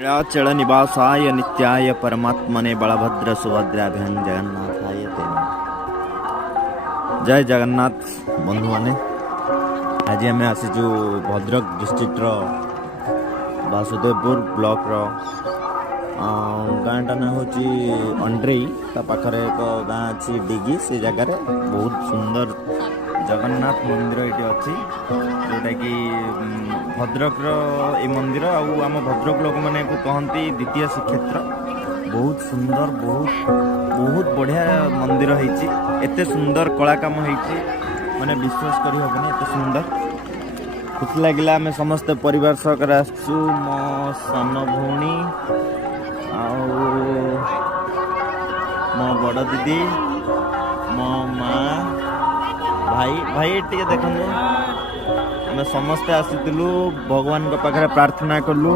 नीलाचल निवासाय नित्याय परमात्मने बलभद्र सुभद्राभ्यां जगन्नाथाय ते नमः। जय जगन्नाथ बंधु मैंने आज आम आसीचु भद्रक डिस्ट्रिक्टर वासुदेवपुर ब्लॉक गाँटा ना हूँ अंड्रेई ता पाखरे एक गाँ अच्छी डिगी से जगार बहुत सुंदर जगन्नाथ मंदिर ये अच्छी जोटा कि भद्रक ये मंदिर आम भद्रक लोक मैंने कहती द्वितीय श्रीक्षेत्र बहुत सुंदर बहुत बहुत बढ़िया मंदिर होती एत सुंदर कला काम होती माने विश्वास करी हेनी एत सुंदर खुशी लगिला आम समस्त परिवार सहकार आसु मो सान भौणी मो बड़ दीदी मो माँ भाई भाई टे देखु आम समस्ते आसीलु भगवान पाखे प्रार्थना कलु